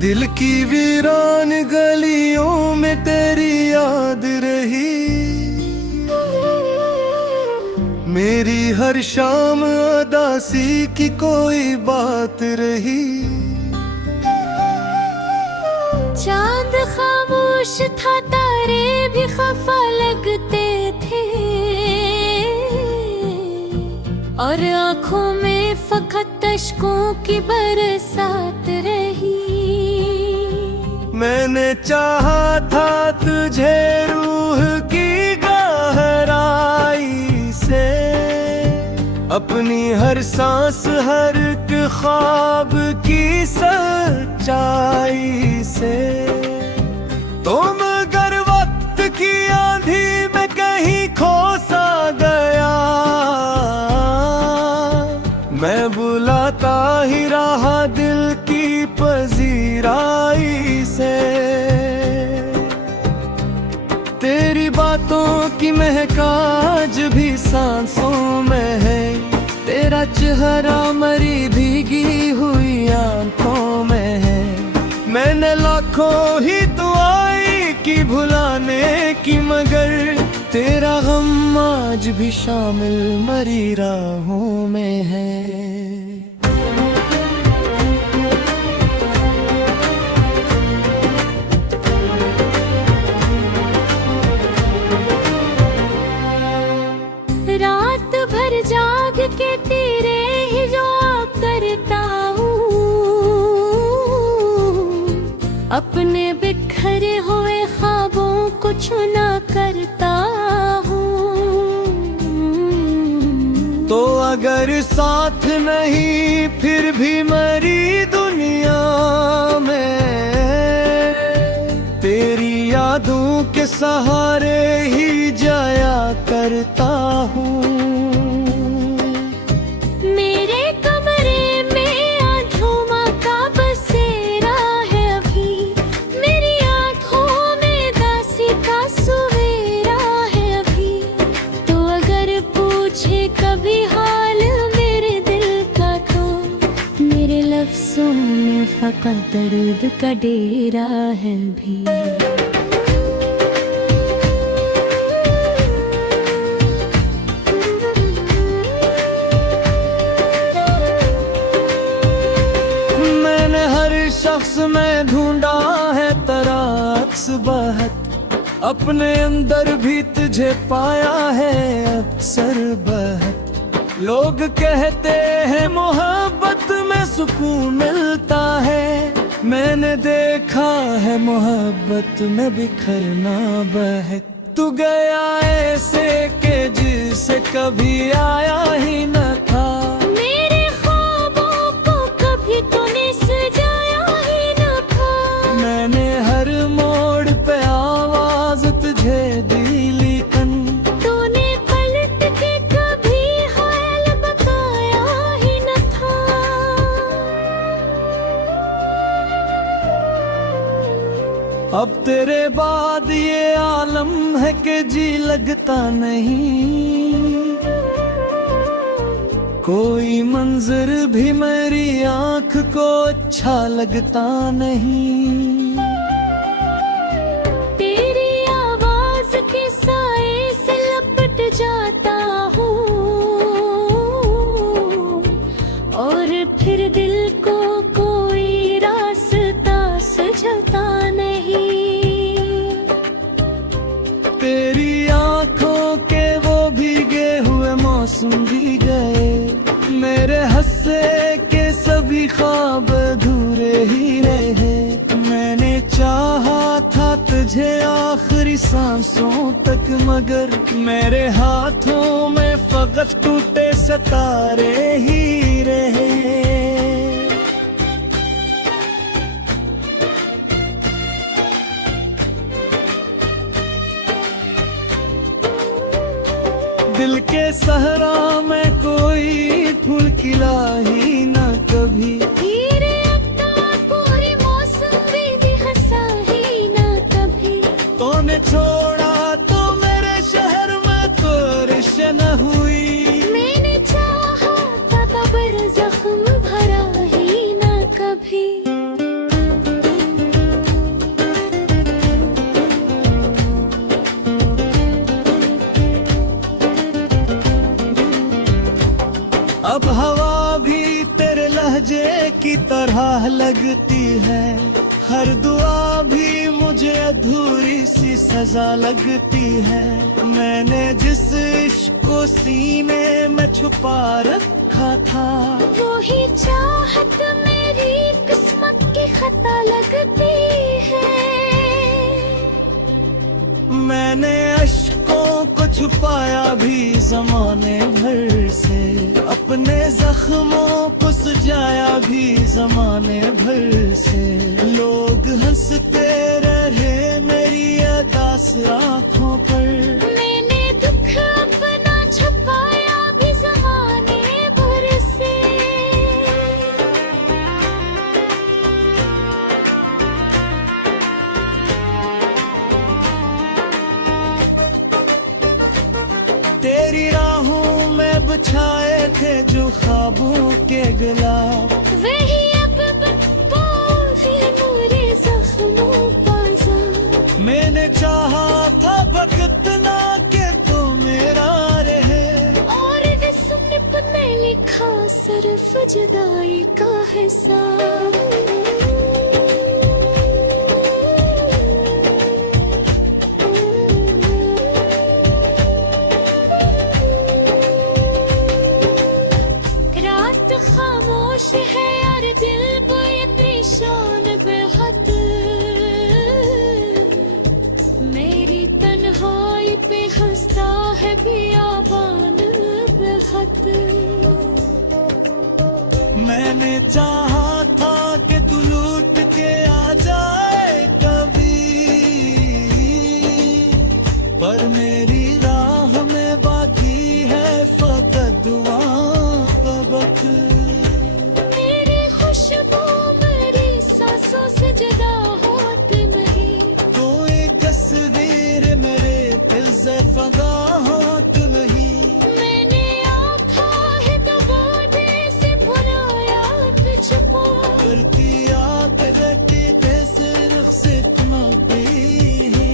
दिल की वीरान गलियों में तेरी याद रही, मेरी हर शाम उदासी की कोई बात रही। चांद खामोश था, तारे भी खफा लगते थे, और आँखों में फकत अश्कों की बरसात रही। मैंने चाहा था तुझे रूह की गहराई से, अपनी हर सांस हर एक ख्वाब की सच्चाई से। तो मगर वक्त की आंधी में कहीं खो सा गया, मैं बुलाता ही रहा दिल की पजीराई से। तेरी बातों की महक आज भी सांसों में है, तेरा चेहरा मरी भीगी हुई आंखों में है। मैंने लाखों ही दुआएं की भुलाने की, मगर तेरा गम आज भी शामिल मरी राहों में है। रात भर जाग के तेरे ही जो करता हूँ, अपने बिखरे हुए ख्वाबों को चुना करता हूँ। तो अगर साथ नहीं फिर भी मरी दुनिया में, तेरी यादों के सहारे ही जाया करता हूँ। मेरे कमरे में आँखों का बसेरा है अभी, मेरी आँखों में दासी का सवेरा है अभी। तो अगर पूछे कभी हाल मेरे दिल का, तो मेरे लफ्ज़ों में फ़क़त दर्द का डेरा है भी। शख्स में ढूंढा है तेरा अक्स बहक, अपने अंदर भी तुझे पाया है अक्सर बहक। लोग कहते हैं मोहब्बत में सुकून मिलता है, मैंने देखा है मोहब्बत में बिखरना बहक। तू गया ऐसे के जिसे कभी आया ही न था, मेरे ख्वाबों को कभी तूने सजाया ही न था। मैंने हर मोड़ पे आवाज तुझे दी, लेकिन तूने पलट के कभी हाल बताया ही न था। अब तेरे बाद ये आलम है कि जी लगता नहीं, कोई मंजर भी मेरी आंख को अच्छा लगता नहीं। तेरी आवाज के साए से लपट जाता हूँ, और फिर दिल को कोई रास्ता सुझता नहीं। तेरी आंखों के वो भीगे हुए मौसम भी गए, मेरे हंसे के सभी ख्वाब अधूरे ही रहे। मैंने चाहा था तुझे आखिरी सांसों तक, मगर मेरे हाथों में फकत टूटे सितारे ही रहे। दिल के सहरा में कोई फूल खिला ही न कभी, हीरे अपना पूरी मौसम भी हंसा ही न कभी। तूने छोड़ा तो मेरे शहर में बारिश न हुई, मैंने चाहा था तब जख्म भरा ही न कभी। की तरह लगती है, हर दुआ भी मुझे अधूरी सी सजा लगती है। मैंने जिस इश्क को सीने में छुपा रखा था, वो ही चाहत मेरी किस्मत की खता लगती है। मैंने अश्कों को छुपाया भी जमाने भर से, अपने जख्मों को सजाया भी जमाने भर से। लोग हंसते रहे मेरी अदास आँखों पर, मैंने दुख अपना छुपाया भी जमाने भर से। तेरी राहों में बिछाए थे जो ख्वाबों के गुलाब, वही अब भी मेरे जख्मों पासा। मैंने चाहा था वक्त ना के तो मेरा रहे, और विस्मृत में लिखा सिर्फ जुदाई का हिसाब। रात खामोश है यार, दिल बोए परेशान बेहद। मेरी तन्हाई पे हंसता है बियाबान बेहद। मैंने चाहा था कि तू लूट के आ जाए कभी, पर मेरी राह में बाकी है फकत दुआओं का वक्त। मेरी खुशबू मेरी सांसों से जुदा होती नहीं, कोई तस्वीर मेरे दिल से फदा होत नहीं। मैंने आँखा है दबाने से भुलाया तुझको। करती याद रहती कैसे रुख से तुम्हारी है।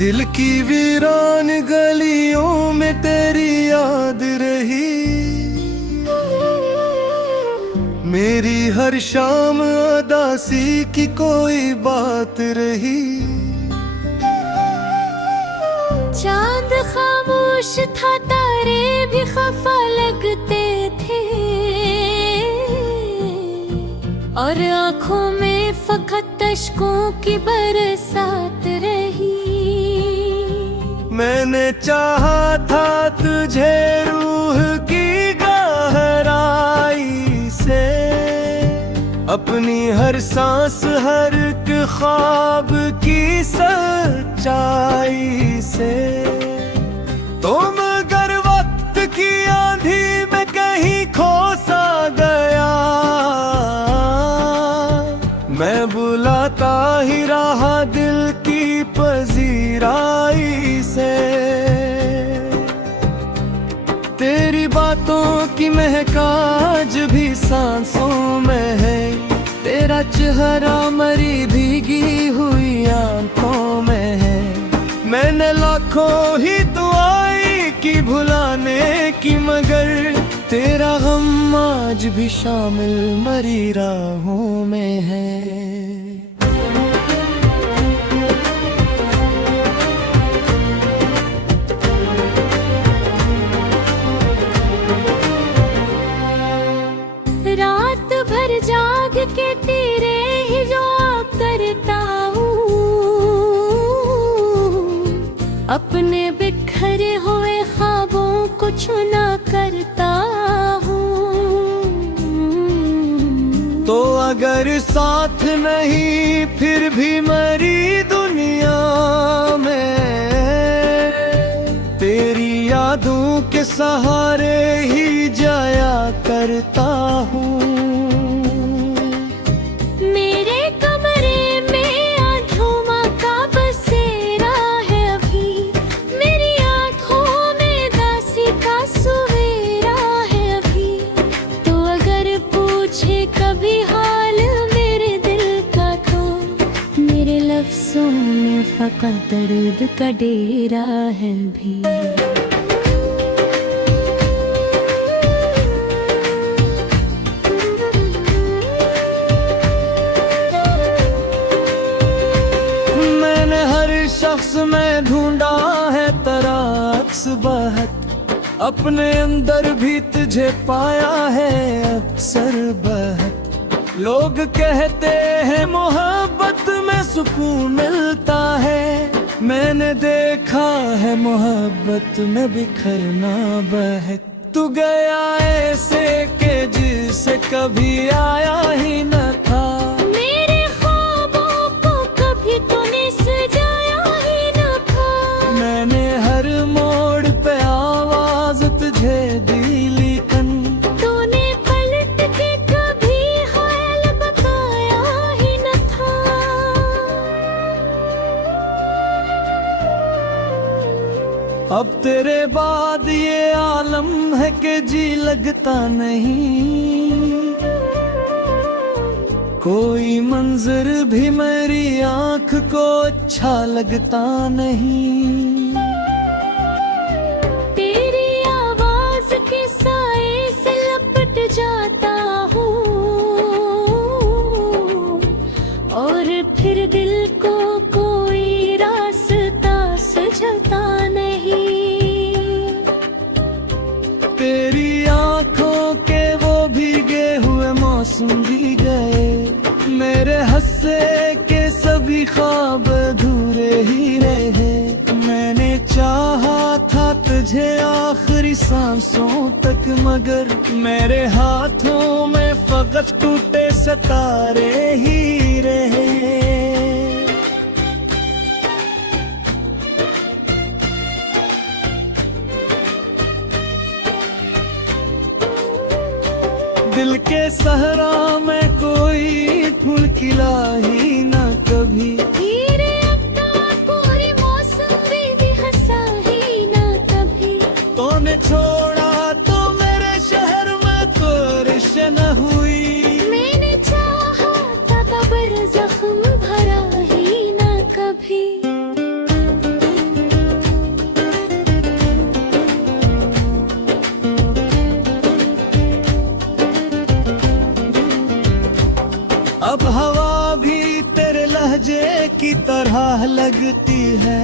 दिल की वीरान गलियों में तेरी याद रही, मेरी हर शाम उदासी की कोई बात रही। चांद खामोश था, तारे भी खफा लगते थे, और आंखों में फकत अश्कों की बरसात रही। मैंने चाहा था तुझे रूह की गहराई से, अपनी हर सांस हर एक ख्वाब की सच्चाई से। तो मगर वक्त की आंधी में कहीं खो सा गया, मैं बुलाता ही रहा दिल की पजीराई से। तेरी बातों की महक आज भी सांसों में है, तेरा चेहरा मरी भीगी हुई आंखों में है। मैंने लाखों ही दुआएं की भुलाने की, मगर तेरा गम आज भी शामिल मरी राहों में है। रात भर जाग के तेरे ही जो करता हूँ, अपने बिखरे हुए ख्वाबों को चुना करता हूँ। तो अगर साथ नहीं फिर भी मरी दुनिया में, तेरी यादों के सहारे ही जाया करता हूँ। मेरे कमरे में आधुमा का बसेरा है अभी, मेरी आँखों में दासी का सवेरा है अभी। तो अगर पूछे कभी हाल मेरे दिल का दर्द का डेरा है भी। मैंने हर शख्स में ढूंढा है तेरा अक्स बहक, अपने अंदर भी तुझे पाया है अक्सर बहक। लोग कहते हैं मोहब्बत में सुकून मिलता है, मैंने देखा है मोहब्बत में बिखरना बहक। तू गया ऐसे के जिसे कभी आया ही न था, मेरे ख्वाबों को कभी तूने सजाया ही न था। मैंने हर मोड़ पे आवाज तुझे दी लेकिन तूने पलट के कभी हाल बताया ही न था। अब तेरे बाद ये आलम है कि जी लगता नहीं, कोई मंजर भी मेरी आंख को अच्छा लगता नहीं। तेरी आवाज के साए से लपट जाता हूँ और फिर दिल को कोई रास्ता सुझता नहीं। तेरी आंखों के वो भीगे हुए मौसम भी गए, मेरे हंसे के सभी ख्वाब अधूरे ही रहे। मैंने चाहा था तुझे आखिरी सांसों तक, मगर मेरे हाथों में फकत टूटे सितारे ही रहे। दिल के सहरा में कोई फूल खिला ही न कभी, हीरे अपना कोई मौसम भी हंसा ही न कभी। तूने छोड़ा तो मेरे शहर में कोरिश न हुई, मैंने चाहा था कब्र जख्म भरा ही न कभी। अब हवा भी तेरे लहजे की तरह लगती है,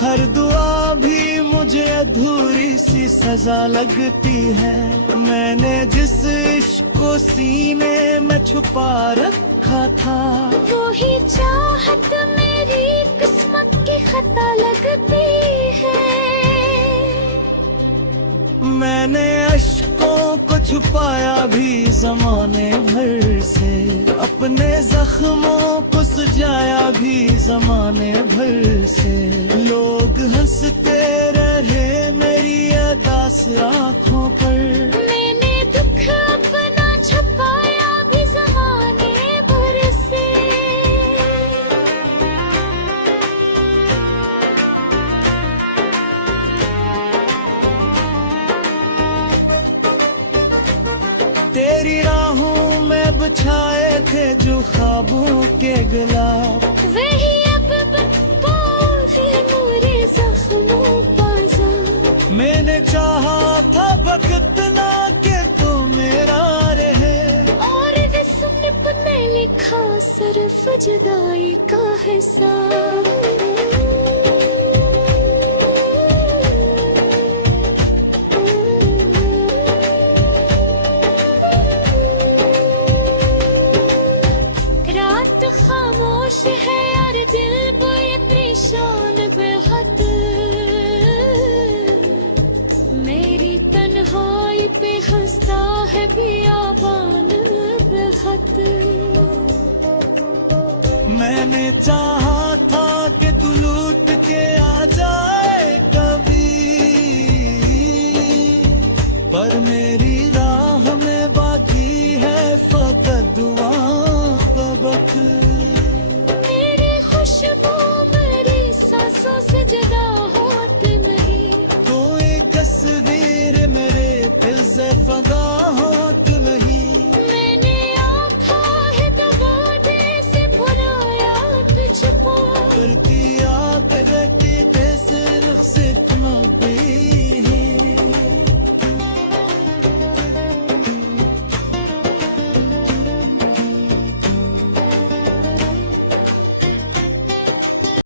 हर दुआ भी मुझे अधूरी सी सजा लगती है। मैंने जिस इश्क को सीने में छुपा रखा था, वो ही चाहत मेरी किस्मत की खता लगती है। मैंने अश्कों को छुपाया भी जमाने भर से, अपने जख्मों को सजाया भी जमाने भर से। लोग हंसते रहे मेरी अदास आँखों पर, मैंने दुख अपना छुपाया भी जमाने भर से। तेरी राहों में बिछाए थे जो ख्वाबों के गुलाब, वही अब भी मेरे जख्मों पाजा। मैंने चाहा था वक्त ना के तू मेरा रहे, और जिसने ने लिखा सिर्फ जुदाई का हिसाब। रात खामोश है यार, दिल को ये परेशान बेहद। मेरी तन्हाई पे हंसता है बियाबान बेहद। मैंने चाहा था कि तू लूट के आ जाए,